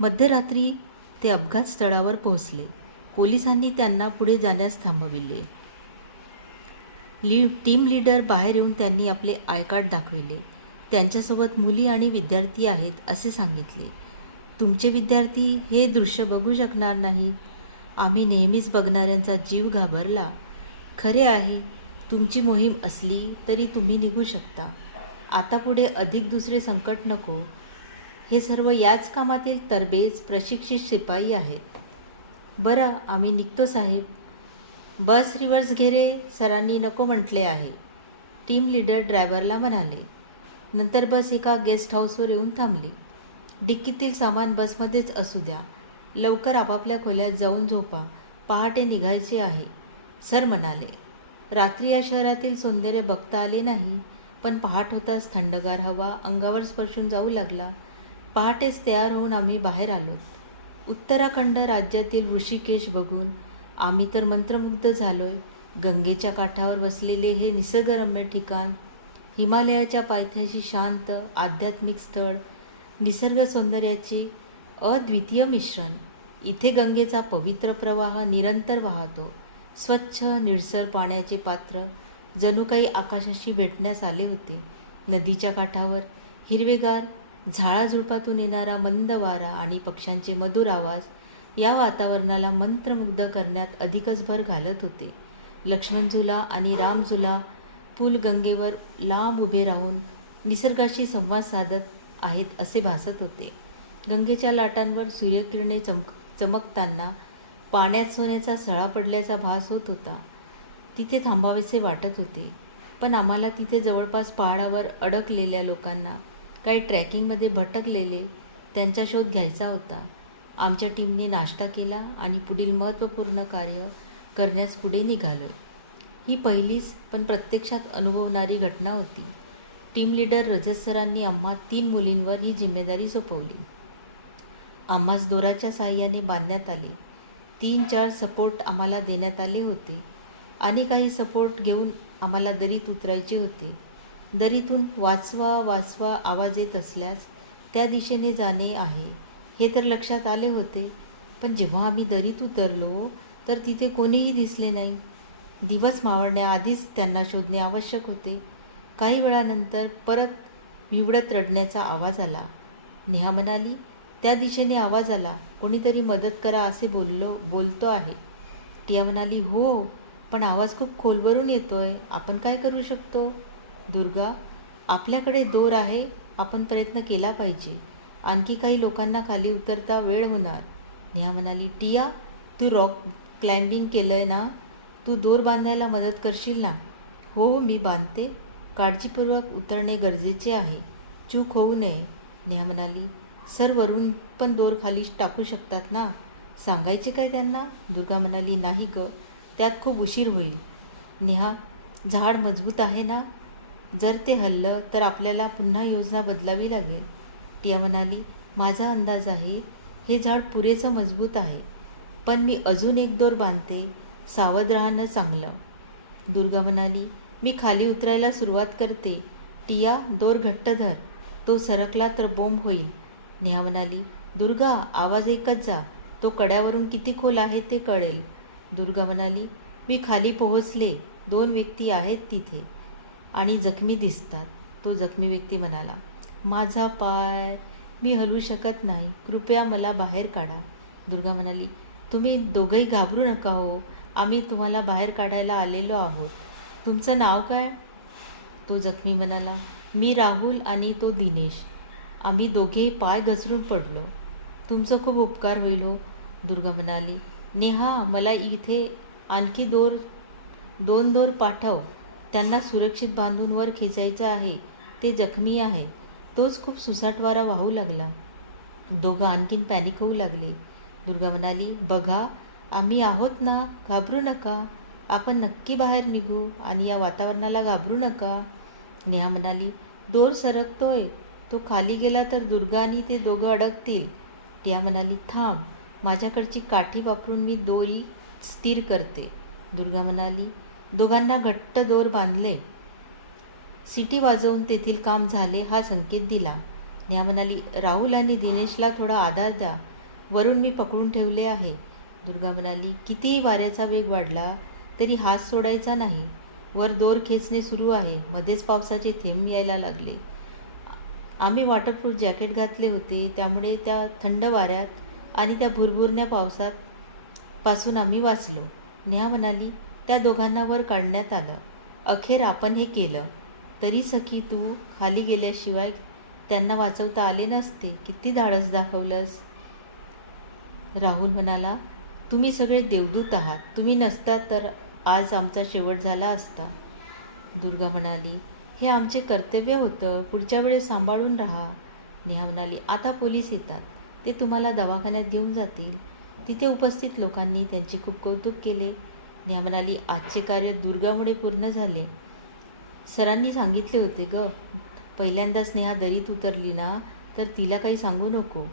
मध्यरात्री ते अपघात स्थळावर पोहोचले. पोलिसांनी त्यांना पुढे जाण्यास थांबविले. ली टीम लीडर बाहेर येऊन त्यांनी आपले आय कार्ड दाखविले. त्यांच्यासोबत मुली आणि विद्यार्थी आहेत असे सांगितले. तुमचे विद्यार्थी हे दृश्य बघू शकणार नाही. आम्ही नेहमीच बघणाऱ्यांचा जीव घाबरला. खरे आहे तुमची मोहीम असली तरी तुम्ही निघू शकता. आता पुढे अधिक दुसरे संकट नको. हे सर्व याच कामातील तरबेज प्रशिक्षित शिपाई आहेत. बरं आम्ही निघतो साहेब. बस रिव्हर्स घेरे सरांनी नको म्हटले आहे. टीम लीडर ड्रायव्हरला म्हणाले. नंतर बस एका गेस्ट हाऊसवर येऊन थांबली. डिक्कीतील सामान बसमध्येच असू द्या. लवकर आपापल्या खोल्यात जाऊन झोपा. पहाटे निघायचे आहे. सर म्हणाले. रात्री या शहरातील सौंदर्य बघता आले नाही पण पहाट होताच थंडगार हवा अंगावर स्पर्शून जाऊ लागला. पहाटेच तयार होऊन आम्ही बाहेर आलो. उत्तराखंड राज्यातील ऋषिकेश बघून आम्ही तर मंत्रमुग्ध झालोय. गंगेच्या काठावर वसलेले हे निसर्गरम्य ठिकाण हिमालयाच्या पायथ्याशी शांत आध्यात्मिक स्थळ निसर्ग सौंदर्याचे अद्वितीय मिश्रण. इथे गंगेचा पवित्र प्रवाह निरंतर वाहतो. स्वच्छ निळसर पाण्याचे पात्र जणू काही आकाशाशी भेटण्यास आले होते. नदीच्या काठावर हिरवेगार झाडाझुडपातून येणारा मंद वारा आणि पक्ष्यांचे मधुर आवाज या वातावरणाला मंत्रमुग्ध करण्यात अधिकच भर घालत होते. लक्ष्मणझुला आणि रामझुला पूल गंगेवर लांब उभे राहून निसर्गाशी संवाद साधत आहेत असे भासत होते. गंगेच्या लाटांवर सूर्यकिरणे चमक चमकताना पाण्यात सोन्याचा सळा पडल्याचा भास होत होता. तिथे थांबावेसे वाटत होते. पण आम्हाला तिथे जवळपास पहाडावर अडकलेल्या लोकांना काही ट्रॅकिंगमध्ये भटकलेले त्यांचा शोध घ्यायचा होता. आमच्या टीमने नाश्ता केला आणि पुढील महत्त्वपूर्ण कार्य करण्यास पुढे निघालो. ही पहिलीच पण प्रत्यक्षात अनुभवणारी घटना होती. टीम लीडर रजत सरांनी आम्हा तीन मुलींवर ही जिम्मेदारी सोपवली. आम्हास दोराच्या साह्याने बांधण्यात आले. तीन चार सपोर्ट आम्हाला देण्यात आले होते. आणि काही सपोर्ट घेऊन आम्हाला दरीत उतरायचे होते. दरीतून वाचवा वाचवा आवाज येत असल्यास त्या दिशेने जाणे आहे. हे तर लक्षात आले होते. पण जेव्हा आम्ही दरीत उतरलो तर तिथे कोणीही दिसले नाही. दिवस मावळण्याआधीच त्यांना शोधणे आवश्यक होते. काही वेळानंतर परत विवडत रडण्याचा आवाज आला. नेहा म्हणाली त्या दिशेने आवाज आला. कोणीतरी मदत करा असे बोललो बोलतो आहे. टिया म्हणाली हो पण आवाज खूप खोलवरून येतोय. आपण काय करू शकतो? दुर्गा आपल्याकडे दोर आहे आपण प्रयत्न केला पाहिजे. आणखी काही लोकांना खाली उतरता वेळ होणार. नेहा म्हणाली टिया तू रॉक क्लाइम्बिंग केलं आहे ना? तू दोर बांधायला मदत करशील ना? हो मी बांधते. काळजीपूर्वक उतरणे गरजेचे आहे. चूक होऊ नये. नेहा म्हणाली सर वरून पण दोर खाली टाकू शकतात ना? सांगायचे काय त्यांना? दुर्गा म्हणाली नाही ग त्यात खूप उशीर होईल. नेहा झाड मजबूत आहे ना? जर ते हल्लं तर आपल्याला पुन्हा योजना बदलावी लागेल. टिया म्हणाली माझा अंदाज आहे हे झाड पुरेसं मजबूत आहे पण मी अजून एक दोर बांधते सावध राहणं चांगलं. दुर्गा म्हणाली मी खाली उतरायला सुरुवात करते. टिया दोर घट्ट धर तो सरकला तर बोंब होईल. नेहा म्हणाली दुर्गा आवाज ऐकत जा तो कड्यावरून किती खोल आहे ते कळेल. दुर्गा म्हणाली मी खाली पोहोचले दोन व्यक्ती आहेत तिथे. आणि जखमी दिसतात. तो जखमी व्यक्ती म्हणाला माझा पाय मी हलवू शकत नाही. कृपया मला बाहेर काढा. दुर्गा म्हणाली तुम्ही दोघंही घाबरू नका हो. आम्ही तुम्हाला बाहेर काढायला आलेलो आहोत. तुमचं नाव काय? तो जखमी म्हणाला मी राहुल आणि तो दिनेश. आम्ही दोघेही पाय घसरून पडलो. तुमचं खूप उपकार होईल हो. दुर्गा म्हणाली नेहा मला इथे आणखी दोर दोन दोर पाठव. त्यांना सुरक्षित बांधून वर खेचायचं आहे. ते जखमी आहेत. तोच खूप सुसाटवारा वाहू लागला. दोघं आणखीन पॅनिक होऊ लागले. दुर्गा म्हणाली बघा आम्ही आहोत ना घाबरू नका. आपण नक्की बाहेर निघू आणि या वातावरणाला घाबरू नका. नेहा म्हणाली दोर सरकतोय. तो खाली गेला तर दुर्गा आणि ते दोघं अडकतील. टिया म्हणाली थांब माझ्याकडची काठी वापरून मी दोरी स्थिर करते. दुर्गा म्हणाली दोघांना घट्ट दोर बांधले. सिटी वाजवून तेथील काम झाले हा संकेत दिला. नेहा म्हणाली राहुल आणि दिनेशला थोडा आधार द्या. वरून मी पकडून ठेवले आहे. दुर्गा म्हणाली कितीही वाऱ्याचा वेग वाढला तरी हात सोडायचा नाही. वर दोर खेचणे सुरू आहे. मध्येच पावसाचे थेंब यायला लागले. आम्ही वॉटरप्रूफ जॅकेट घातले होते. त्यामुळे त्या थंड वाऱ्यात आणि त्या भुरभुरण्या पावसात पासून आम्ही वाचलो. नेहा म्हणाली त्या दोघांना वर काढण्यात आलं. अखेर आपण हे केलं. तरी सखी तू खाली गेल्याशिवाय त्यांना वाचवता आले नसते. किती धाडस दाखवलंस. राहुल म्हणाला तुम्ही सगळे देवदूत आहात. तुम्ही नसता तर आज आमचा शेवट झाला असता. दुर्गा म्हणाली हे आमचे कर्तव्य होतं. पुढच्या वेळेस सांभाळून राहा. नेहा म्हणाली आता पोलीस येतात. ते तुम्हाला दवाखान्यात घेऊन जातील. तिथे उपस्थित लोकांनी त्यांचे खूप कौतुक केले. नेहा म्हणाली आजचे कार्य दुर्गामुळे पूर्ण झाले. सरांनी सांगितले होते ग पहिल्यांदा स्नेहा दरीत उतरली ना तर तिला काही सांगू नको.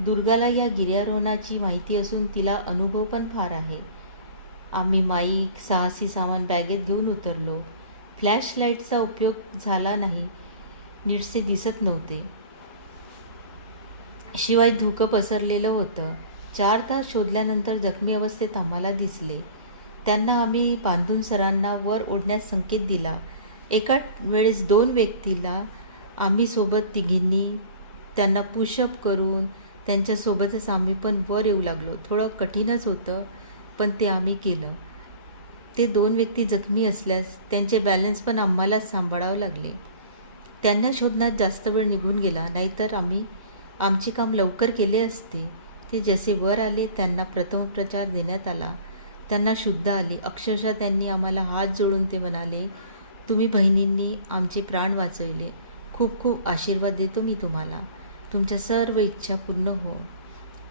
दुर्गाला या गिर्यारोहणाची माहिती असून तिला अनुभव पण फार आहे. आम्ही माईक साहसी सामान बॅगेत घेऊन उतरलो. फ्लॅश लाईटचा उपयोग झाला नाही. नीटसे दिसत नव्हते. शिवाय धुकं पसरलेलं होतं. चार तास शोधल्यानंतर जखमी अवस्थेत आम्हाला दिसले. त्यांना आम्ही बांधून सरांना वर ओढण्यास संकेत दिला. एका वेळेस दोन व्यक्तीला आम्ही सोबत तिघींनी त्यांना पुशअप करून त्यांच्यासोबतच आम्ही पण वर येऊ लागलो. थोडं कठीणच होतं पण ते आम्ही केलं. ते दोन व्यक्ती जखमी असल्यास त्यांचे बॅलन्स पण आम्हालाच सांभाळावं लागले. त्यांना शोधण्यात जास्त वेळ निघून गेला नाहीतर आम्ही आमचे काम लवकर केले असते. ते जसे वर आले त्यांना प्रथम प्रचार देण्यात आला. त्यांना शुद्ध आली. अक्षरशः त्यांनी आम्हाला हात जोडून ते म्हणाले तुम्ही बहिणींनी आमचे प्राण वाचवले. खूप खूप आशीर्वाद देतो मी तुम्हाला. तुमच्या सर्व इच्छा पूर्ण हो.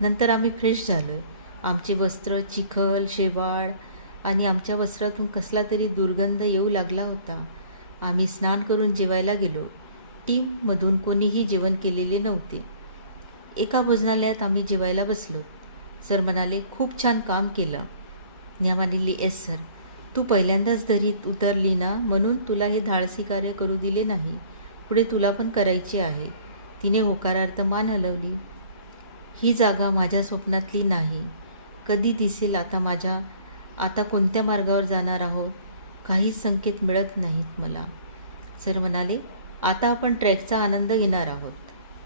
नंतर आम्ही फ्रेश झालो आमचे वस्त्र चिखल शेवाळ आणि आमच्या वस्त्रातून कसला तरी दुर्गंध येऊ लागला होता. आम्ही स्नान करून जेवायला गेलो. टीममधून कोणीही जेवण केलेले नव्हते. एका भोजनालयात आम्ही जेवायला बसलो. सर म्हणाले खूप छान काम केलं. न्या म्हणाली येस सर. तू पहिल्यांदाच दरीत उतरली ना म्हणून तुला हे धाडसी कार्य करू दिले नाही. पुढे तुला पण करायचे आहे. तिने होकारार्थ मान हलवली. ही जागा माझ्या स्वप्नातली नाही. कधी दिसेल आता माझ्या आता कोणत्या मार्गावर जाणार आहोत? काहीच संकेत मिळत नाहीत मला. सर म्हणाले आता आपण ट्रेकचा आनंद घेणार आहोत.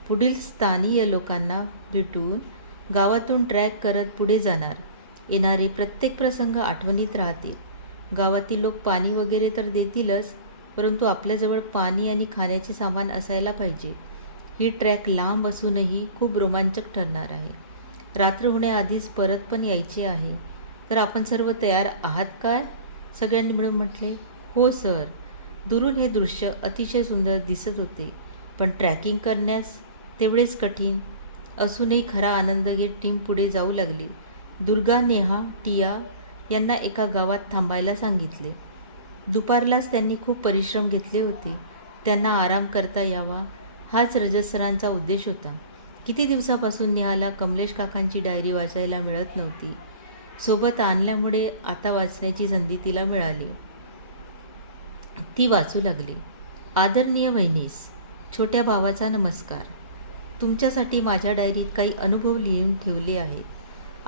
पुढील स्थानीय लोकांना भेटून गावातून ट्रॅक करत पुढे जाणार. येणारे प्रत्येक प्रसंग आठवणीत राहतील. गावातील लोक पाणी वगैरे तर देतीलच परंतु आपल्याजवळ पाणी आणि खाण्याचे सामान असायला पाहिजे. ही ट्रॅक लांब असूनही खूप रोमांचक ठरणार आहे. रात्र होण्याआधीच परत पण यायचे आहे. तर आपण सर्व तयार आहात काय? सगळ्यांनी मिळून म्हटले हो सर. दुरून हे दृश्य अतिशय सुंदर दिसत होते पण ट्रॅकिंग करण्यास तेवढेच कठीण. असूनही खरा आनंद घेत टीम पुढे जाऊ लागली. दुर्गा नेहा टिया यांना एका गावात थांबायला सांगितले. दुपारलाच त्यांनी खूप परिश्रम घेतले होते. त्यांना आराम करता यावा हाच रजत सरांचा उद्देश होता. किती दिवसापासून नेहाला कमलेश काकांची डायरी वाचायला मिळत नव्हती. सोबत आणल्यामुळे आता वाचण्याची संधी तिला मिळाली. ती वाचू लागली. आदरणीय वहिनीस छोट्या भावाचा नमस्कार. तुमच्यासाठी माझ्या डायरीत काही अनुभव लिहून ठेवले आहेत.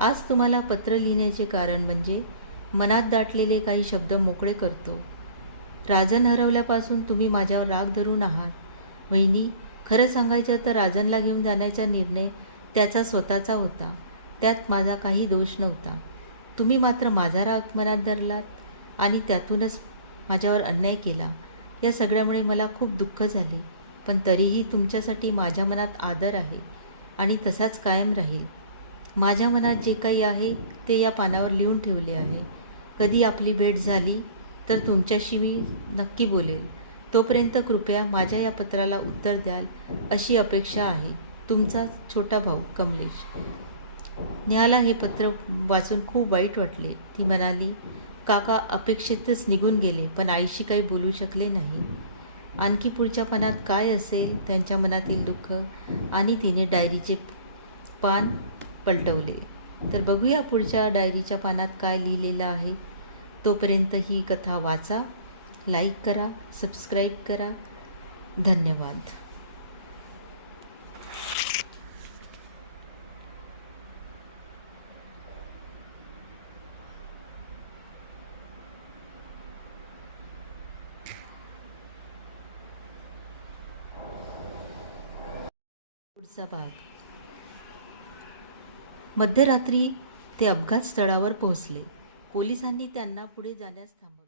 आज तुम्हाला पत्र लिहिण्याचे कारण म्हणजे मनात दाटलेले काही शब्द मोकळे करतो. राजन हरवल्यापासून तुम्ही माझ्यावर राग धरून आहात. वहिनी खरं सांगायचं तर राजनला घेऊन जाण्याचा निर्णय त्याचा स्वतःचा होता. त्यात माझा काही दोष नव्हता. तुम्ही मात्र माझा राग मनात धरलात आणि त्यातूनच माझ्यावर अन्याय केला. या सगळ्यामुळे मला खूप दुःख झाले. पण तरीही तुमच्यासाठी माझ्या मनात आदर आहे आणि तसाच कायम राहील. माझ्या मनात जे काही आहे ते या पानावर लिहून ठेवले आहे. कधी आपली भेट झाली तर तुमच्याशी मी नक्की बोलेल. तोपर्यंत कृपया माझ्या या पत्राला उत्तर द्याल अशी अपेक्षा आहे. तुमचा छोटा भाऊ कमलेश. नेहाला हे पत्र वाचून खूप वाईट वाटले. ती म्हणाली काका अपेक्षितच निघून गेले पण आईशी काही बोलू शकले नाही. आणखी पुढच्या पानात काय असेल त्यांच्या मनातील दुःख? आणि तिने डायरीचे पान पलटवले. तर बघूया पुढच्या डायरीच्या पानात काय लिहिलेलं आहे. तोपर्यंत ही कथा वाचा लाईक करा सबस्क्राईब करा. धन्यवाद. पुढचा भाग. मध्यरात्री ते अपघात स्थळावर पोहोचले. पोलिसांनी त्यांना पुढे जाण्यास थांबवले.